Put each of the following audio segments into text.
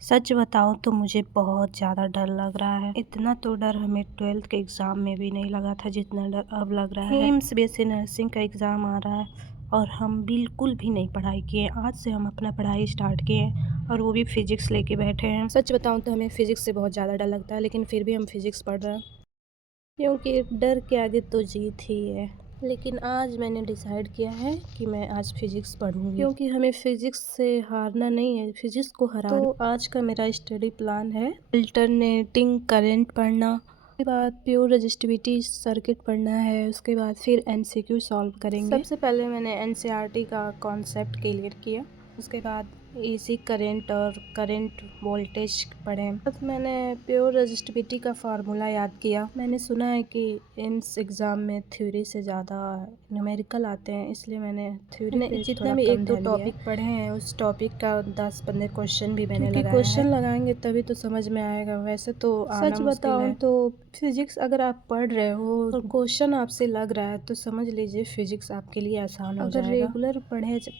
सच बताऊं तो मुझे बहुत ज़्यादा डर लग रहा है। इतना तो डर हमें 12th के एग्ज़ाम में भी नहीं लगा था जितना डर अब लग रहा है। एम्स बीएससी नर्सिंग का एग्ज़ाम आ रहा है और हम बिल्कुल भी नहीं पढ़ाई किए। आज से हम अपना पढ़ाई स्टार्ट किए हैं और वो भी फिज़िक्स लेके बैठे हैं। सच बताऊं तो हमें फ़िज़िक्स से बहुत ज़्यादा डर लगता है, लेकिन फिर भी हम फिज़िक्स पढ़ रहे हैं क्योंकि डर के आगे तो जीत ही है। लेकिन आज मैंने डिसाइड किया है कि मैं आज फिज़िक्स पढ़ूंगी क्योंकि हमें फिज़िक्स से हारना नहीं है, फिज़िक्स को हराना। तो आज का मेरा स्टडी प्लान है अल्टरनेटिंग करंट पढ़ना, उसके बाद प्योर रेजिस्टिविटी सर्किट पढ़ना है, उसके बाद फिर एमसीक्यू सॉल्व करेंगे। सबसे पहले मैंने एनसीईआरटी का कॉन्सेप्ट क्लियर किया, उसके बाद एसी करंट और करंट वोल्टेज पढ़े। बस मैंने प्योर रेजिस्टिविटी का फार्मूला याद किया। मैंने सुना है कि एम्स एग्ज़ाम में थ्योरी से ज़्यादा न्यूमेरिकल आते हैं, इसलिए मैंने थ्योरी पे जितना भी एक दो टॉपिक पढ़े हैं उस टॉपिक का 10-15 क्वेश्चन भी मैंने लगाया है। क्वेश्चन लगाएंगे तभी तो समझ में आएगा, वैसे तो सच बताऊं तो फिज़िक्स अगर आप पढ़ रहे हो और क्वेश्चन आपसे लग रहा है तो समझ लीजिए फिज़िक्स आपके लिए आसान हो जाएगा। अगर रेगुलर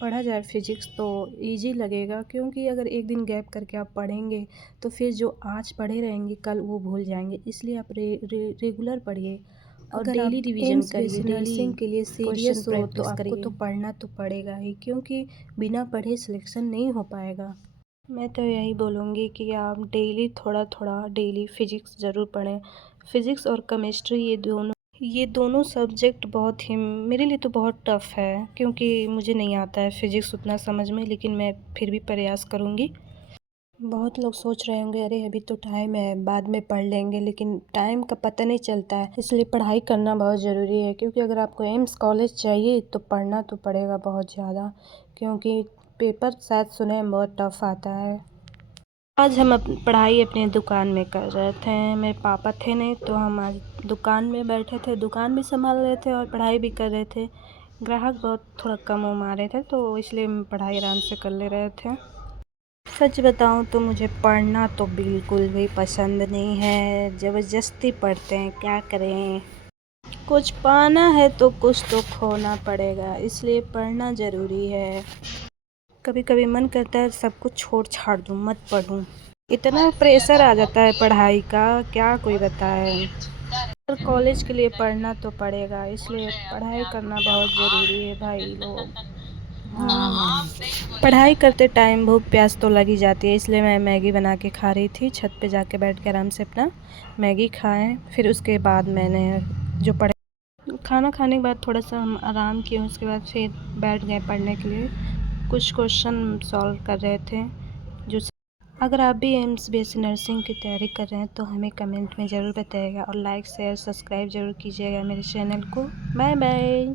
पढ़ा जाए फिज़िक्स तो ईजी लगेगा, क्योंकि अगर एक दिन गैप करके आप पढ़ेंगे तो फिर जो आज पढ़े रहेंगे कल वो भूल जाएंगे। इसलिए आप रेगुलर पढ़िए और डेली रिवीजन करिए। नर्सिंग के लिए सीरियस हो तो आपको तो पढ़ना तो पड़ेगा ही, क्योंकि बिना पढ़े सिलेक्शन नहीं हो पाएगा। मैं तो यही बोलूँगी कि आप डेली थोड़ा थोड़ा डेली फ़िज़िक्स ज़रूर पढ़ें। फ़िज़िक्स और केमिस्ट्री ये दोनों सब्जेक्ट बहुत ही मेरे लिए तो बहुत टफ़ है, क्योंकि मुझे नहीं आता है फ़िज़िक्स उतना समझ में, लेकिन मैं फिर भी प्रयास करूँगी। बहुत लोग सोच रहे होंगे अरे अभी तो टाइम है बाद में पढ़ लेंगे, लेकिन टाइम का पता नहीं चलता है, इसलिए पढ़ाई करना बहुत ज़रूरी है। क्योंकि अगर आपको एम्स कॉलेज चाहिए तो पढ़ना तो पड़ेगा बहुत ज़्यादा, क्योंकि पेपर शायद सुने में बहुत टफ़ आता है। आज हम पढ़ाई अपनी दुकान में कर रहे थे। मेरे पापा थे नहीं तो हम आज दुकान में बैठे थे, दुकान भी संभाल रहे थे और पढ़ाई भी कर रहे थे। ग्राहक बहुत थोड़ा कम आ रहे थे तो इसलिए हम पढ़ाई आराम से कर ले रहे थे। सच बताऊं तो मुझे पढ़ना तो बिल्कुल भी पसंद नहीं है, ज़बरदस्ती पढ़ते हैं, क्या करें। कुछ पाना है तो कुछ तो खोना पड़ेगा, इसलिए पढ़ना ज़रूरी है। कभी कभी मन करता है सब कुछ छोड़ छाड़ दूँ, मत पढूं। इतना प्रेशर आ जाता है पढ़ाई का, क्या कोई बताए। पर कॉलेज के लिए पढ़ना तो पड़ेगा, इसलिए पढ़ाई करना बहुत ज़रूरी है भाई लोग। पढ़ाई करते टाइम भूख प्यास तो लगी जाती है, इसलिए मैं मैगी बना के खा रही थी। छत पे जाके बैठ के आराम से अपना मैगी खाएं। फिर उसके बाद मैंने जो पढ़े खाना खाने के बाद थोड़ा सा हम आराम किए, उसके बाद फिर बैठ गए पढ़ने के लिए। कुछ क्वेश्चन सॉल्व कर रहे थे जो अगर आप भी एम्स बीएससी नर्सिंग की तैयारी कर रहे हैं तो हमें कमेंट में ज़रूर बताइएगा और लाइक शेयर सब्सक्राइब ज़रूर कीजिएगा मेरे चैनल को। Bye bye.